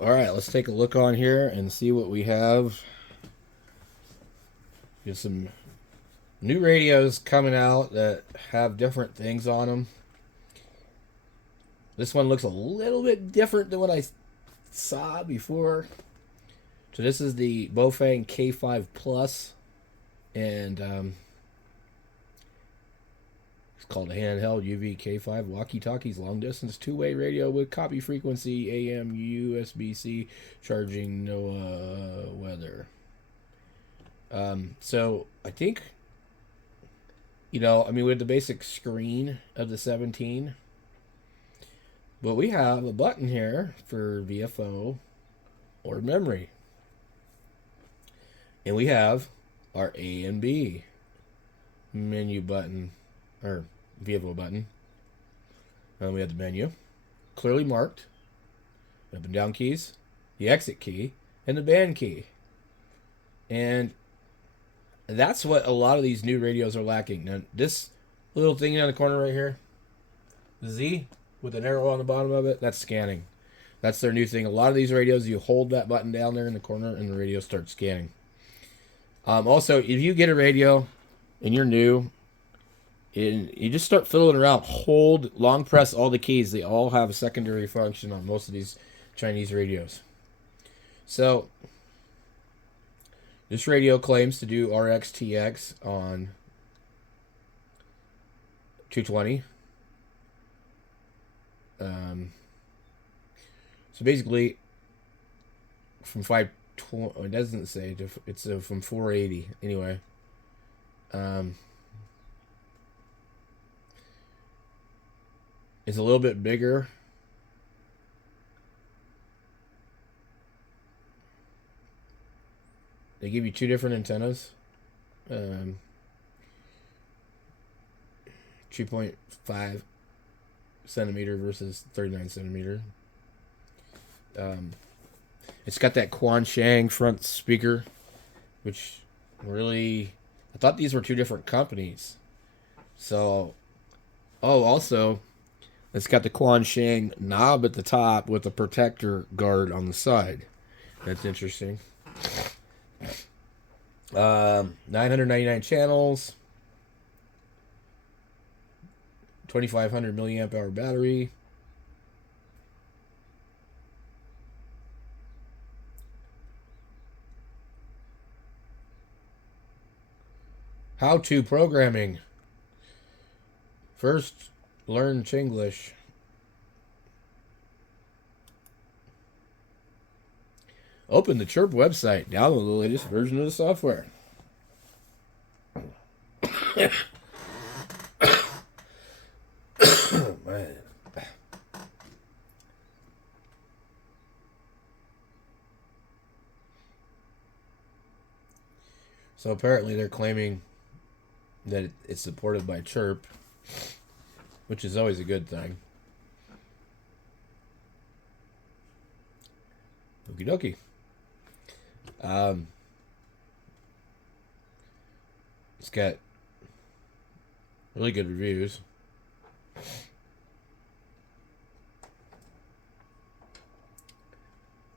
All right, let's take a look on here and see what we have. Get some new radios coming out that have different things on them. This one looks a little bit different than what I saw before. So this is the Bofang K5 Plus, and it's called a handheld UV K5 walkie-talkies, long distance two-way radio with copy frequency, AM, USB-C, charging, no weather. So I think, we have the basic screen of the 17, but we have a button here for VFO or memory. And we have our A and B menu button, or VFO button. We have the menu, clearly marked, up and down keys, the exit key, and the band key. And that's what a lot of these new radios are lacking. Now, this little thing on the corner right here, the Z with an arrow on the bottom of it, that's scanning. That's their new thing. A lot of these radios, you hold that button down there in the corner and the radio starts scanning. Also, if you get a radio and you're new, and you just start fiddling around, hold, long press all the keys. They all have a secondary function on most of these Chinese radios. So, this radio claims to do RxTX on 220. So basically, from 520, it doesn't say, it's from 480 anyway. It's a little bit bigger. They give you two different antennas. 2.5 centimeter versus 39 centimeter. It's got that Quansheng front speaker, which really, I thought these were two different companies. So, also, it's got the Quansheng knob at the top with a protector guard on the side. That's interesting. 999 channels, 2500 milliamp hour battery. How to programming. First, learn Chinglish. Open the Chirp website. Download the latest version of the software. Man. So apparently they're claiming that it's supported by Chirp, which is always a good thing. Okie dokie. It's got really good reviews.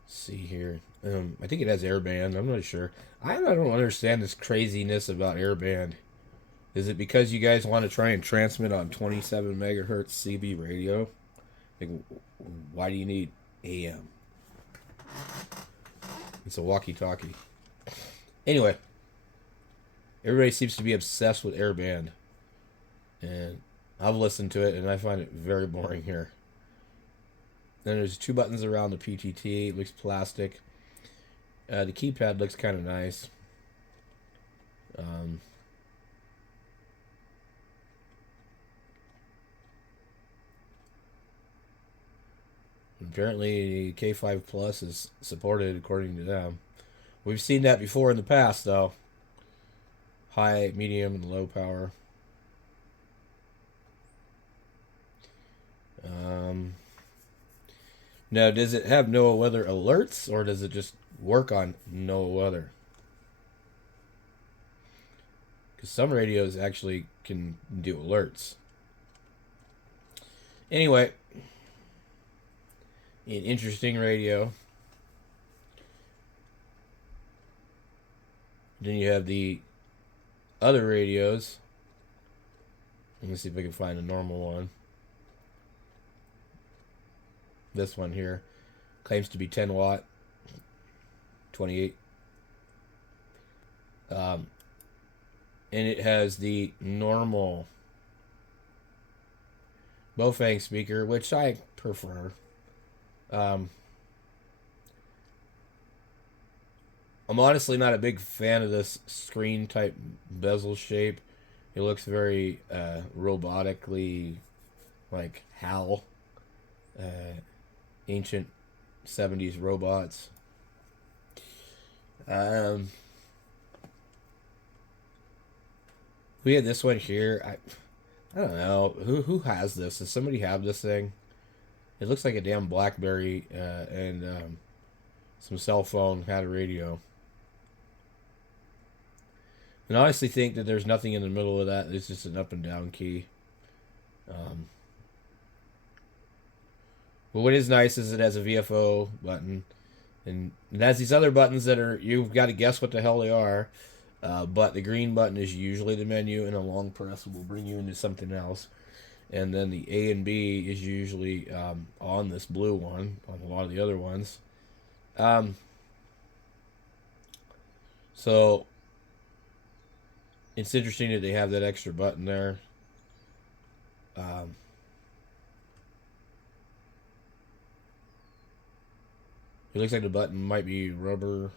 See here. I think it has airband. I'm not sure. I don't understand this craziness about airband. Is it because you guys want to try and transmit on 27 megahertz CB radio? Like, why do you need AM? It's a walkie-talkie. Anyway, everybody seems to be obsessed with airband, and I've listened to it, and I find it very boring here. Then there's two buttons around the PTT. It looks plastic. The keypad looks kind of nice. Apparently, K5 Plus is supported according to them. We've seen that before in the past, though. High, medium, and low power. Now, does it have NOAA weather alerts, or does it just work on NOAA weather? Because some radios actually can do alerts. Anyway, an interesting radio. Then you have the other radios. Let me see if I can find a normal one. This one here claims to be 10 watt, 28. And it has the normal Bofang speaker, which I prefer. I'm honestly not a big fan of this screen type bezel shape. It looks very robotically like HAL, ancient 70s robots. We had this one here. I don't know who has this. Does somebody have this thing? It looks like a damn BlackBerry and some cell phone had a radio. And I honestly think that there's nothing in the middle of that. It's just an up and down key. But what is nice is it has a VFO button, and it has these other buttons that are, you've got to guess what the hell they are. But the green button is usually the menu, and a long press will bring you into something else. And then the A and B is usually on this blue one, on a lot of the other ones. So it's interesting that they have that extra button there. It looks like the button might be rubber.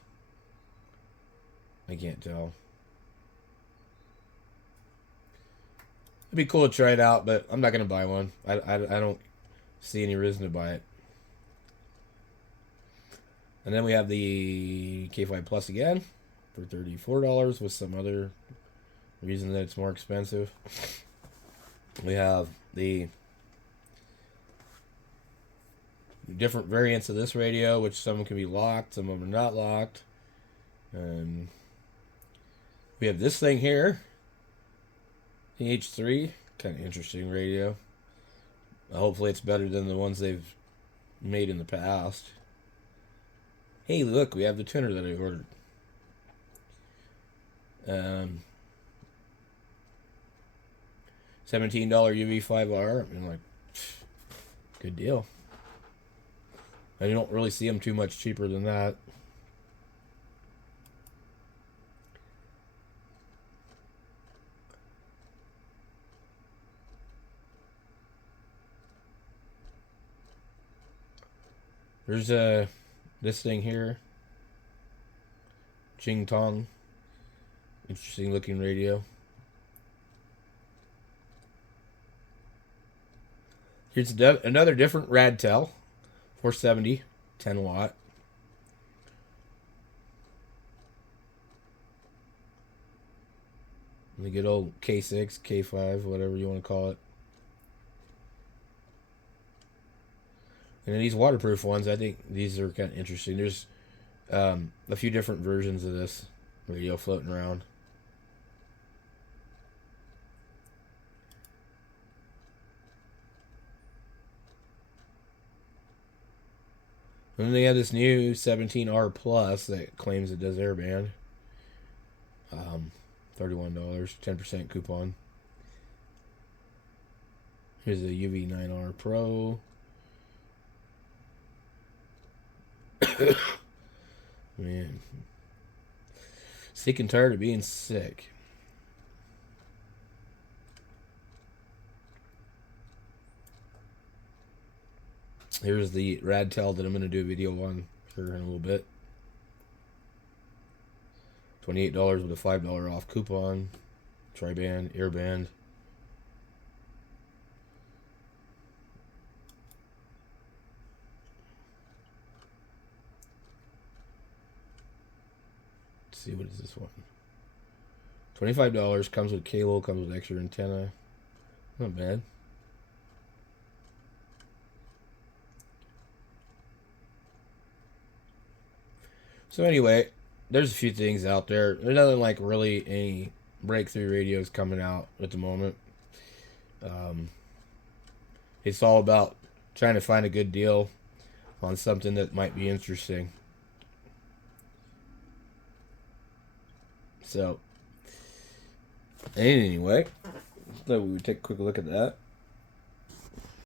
I can't tell. It'd be cool to try it out, but I'm not going to buy one. I don't see any reason to buy it. And then we have the K5 Plus again for $34 with some other reason that it's more expensive. We have the different variants of this radio, which some can be locked, some of them are not locked. And we have this thing here, the H3, kind of interesting radio. Hopefully it's better than the ones they've made in the past. Hey, look, we have the tuner that I ordered. $17 UV5R. I'm like, good deal. I don't really see them too much cheaper than that. There's this thing here, Jing Tong. Interesting looking radio. Here's another different Radtel, 470, 10 watt. The good old K6, K5, whatever you want to call it. And then these waterproof ones, I think these are kind of interesting. There's a few different versions of this radio floating around. And then they have this new 17R Plus that claims it does airband. $31, 10% coupon. Here's the UV9R Pro. Man, sick and tired of being sick. Here's the Radtel that I'm going to do a video on here in a little bit. $28 with a $5 off coupon. Tri-band, airband. Let's see, what is this one? $25, comes with cable, comes with extra antenna. Not bad. So anyway, there's a few things out there. There's nothing like really any breakthrough radios coming out at the moment. It's all about trying to find a good deal on something that might be interesting. So, anyway, so we would take a quick look at that.